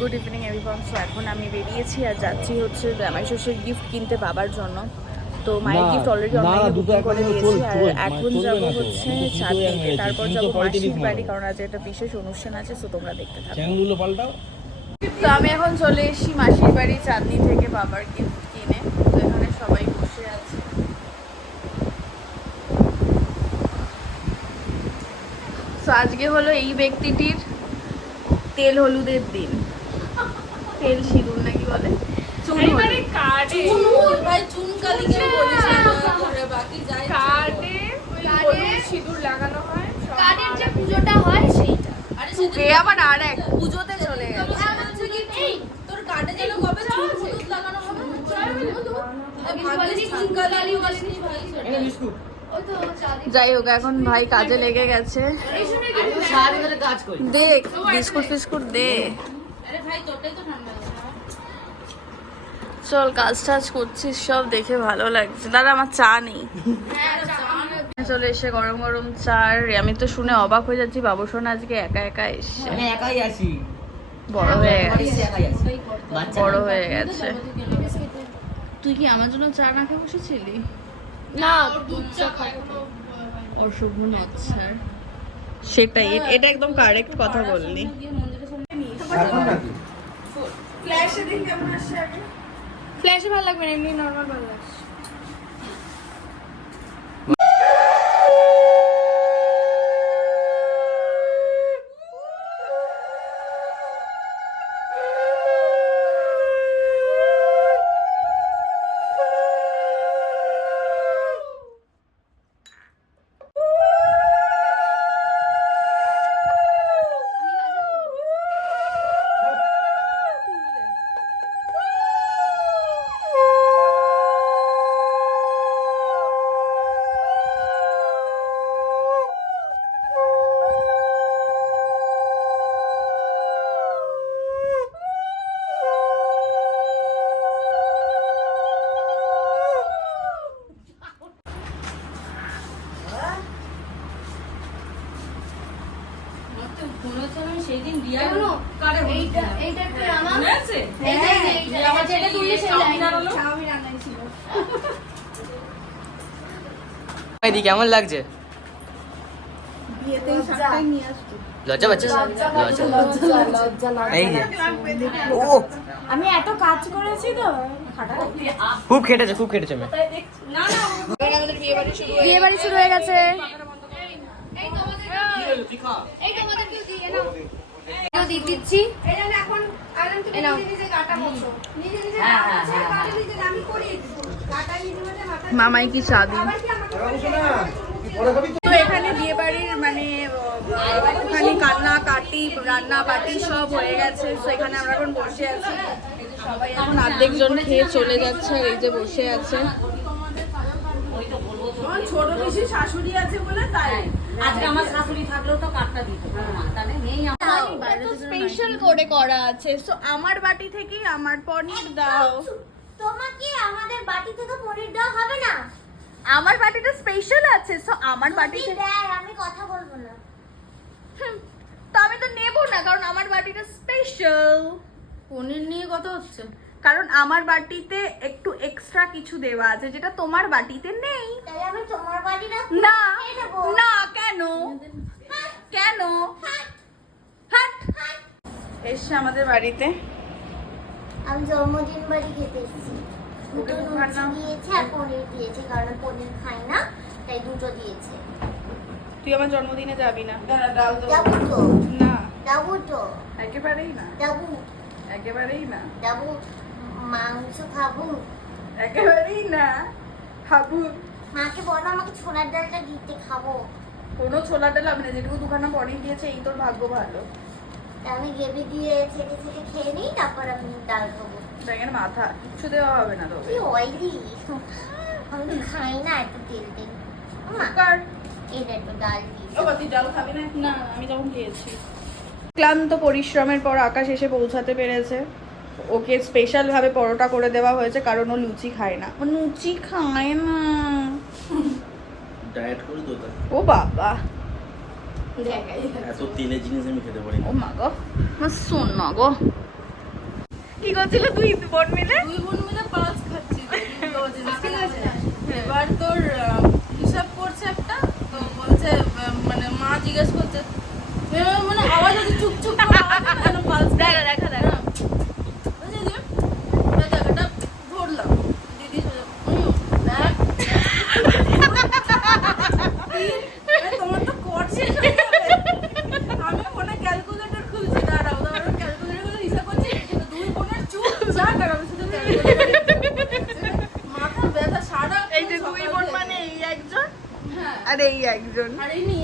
Good evening everyone. So এখন আমি বেরিয়েছি আর যাচ্ছি হচ্ছে জামাই ষষ্ঠীর গিফট কিনতে বাবার জন্য। তো মায়ের গিফট অলরেডি অনলাইনে বুকিং করে দিয়েছি আর এখন যাব হচ্ছে চাঁদনিতে, তারপর যাবো মাসির বাড়ি, কারণ আজ একটা বিশেষ অনুষ্ঠান আছে। সো তোমরা দেখতে থাকো। তো আমি এখন চলে এসেছি মাসির বাড়ি চাঁদনি থেকে বাবার গিফট কিনে। তো এখানে সবাই বসে আছে। তো আজকে হলো এই ব্যক্তিটির তেল হলুদের দিন। তেল সিঁদুর নাকি বলে, সিঁদুর লাগানো হয়, কার্ডের যে পুজোটা হয় সেইটা। আবার আর এক পুজোতে চলে গেছে। তোর কার্ডে যেন কবে চুন হলুদ লাগানো হবে। যাই হোক, এখন ভাই কাজে লেগে গেছে। দেখ বিস্কুট ফিস্কুট দে। চল, কাজ টাজ করছিস সব দেখে ভালো লাগছে। দাদা আমার চা নেই। চলে এসে গরম গরম চা। আমি তো শুনে অবাক হয়ে যাচ্ছি, বাবুসোন আজকে একা একা এসছে। একাই আসি, বড় হয়ে গেছে, বড় হয়ে গেছে। তুই কি আমার জন্য চা না খেয়ে বসেছিলি? না, দুধ চা খাবো। অশুভ নচ্ছার, সেটাই। এটা একদম কারেক্ট কথা বললি। ফ্ল্যাশে ভালো লাগবে না, এমনি নরমাল ভালো লাগছে। কেমন লাগছে? লজ্জা পাচ্ছিস? এই যে আমি এত কাজ করেছি তো, খুব খেটেছে মেয়ে। বিয়ে বাড়ি শুরু হয়ে গেছে। দিচ্ছি মামাই কি চা দিন। তো এখানে বিয়ে বাড়ির মানে এখানে কান্না কাটি রান্না বাটি সব হয়ে গেছে। তো এখানে আমরা এখন বসে আছি, সবাই এখন অর্ধেক জন খেয়ে চলে যাচ্ছে। আর এই যে বসে আছে ছোট বেশি শাশুড়ি আছে বলে, তাই আজকে আমার শাশুড়ি থাকলেও তো কাটটা দিত, তাহলে নেই। স্পেশাল করে করা আছে। সো আমার বাটি থেকেই আমার পনির দাও। তোমাকে আমাদের বাটি থেকে পনির দেওয়া হবে না, আমার বাটিটা স্পেশাল আছে। সো আমার বাটিতে আমি কথা বলবো না। তো আমি তো নেবো না, কারণ আমার বাটিটা স্পেশাল। পনির নিয়ে কথা হচ্ছে, কারণ আমার বাটিতে একটু এক্সট্রা কিছু দেওয়া আছে যেটা তোমার বাটিতে নেই। তাই আমি তোমার বাটিটা না না, কেন কেন? হাট এসছে আমাদের বাড়িতে। আমি জন্মদিন বাড়ি খেতে এসেছি। দুটো লুচি দিয়েছে আর পনির দিয়েছে, কারণ পনির খাই না তাই দুটো দিয়েছে। তুই আমার জন্মদিনে যাবি না? যাবো তো, না যাবো তো, একেবারেই না, যাবো একেবারেই না, যাবো। মাংস খাবো, একেবারেই না। খাবো। মাকে বলো আমাকে ছোলার ডালটা দিতে, খাবো। কোনো ছোলা ডাল হবে না, যেটুকু দুখানা পনির দিয়েছে এই তোর ভাগ্য ভালো। আমি গ্রেভি দিয়ে ছেটে ছেটে খেয়ে নিই, তারপর আমি ডাল খাবো। ব্যাঙের মাথা কিচ্ছু দেওয়া হবে না তোকে। কি অয়েলি, আমি তো খাই না এত তেল তেল। এটা একটু ডাল দিই। ডাল খাবি না? না, আমি তখন খেয়েছি। ক্লান্ত পরিশ্রমের পর আকাশ এসে পৌঁছাতে পেরেছে। ওকে স্পেশাল ভাবে পরোটা করে দেওয়া হয়েছে, কারণ ও লুচি খায় না। ও লুচি খায় না, ডায়েট করি তো তাই। ও বাবা, এত তেলের জিনিস আমি খেতে পারি না। ও মা গো, আমার সোনা গো। কি করছিল তুই বোন মিলে? দুই বোন মিলে পালস খাচ্ছি ঠিক আছে। এবার তোর হিসাব করছে একটা, তো বলছে মানে মা জিজ্ঞেস করছে মানে আওয়াজ হচ্ছে চুপচুপ করে আওয়াজ হয় কেন পালস দেখা দেখা দেখা জায়গাটা ধরলাম দিদি দেখ তোমার তো কর শেষ হয়ে যাবে। আমি ফোনে ক্যালকুলেটর খুলছি, দাঁড়াও দাঁড়াও ক্যালকুলেটর করে হিসাব করছি, দুই বোনের চুপ যা আর আমি শুধু মাথা ব্যথা সারা এই যে দুই বোন মানে এই একজন হ্যাঁ আর এই একজন। আর এই নি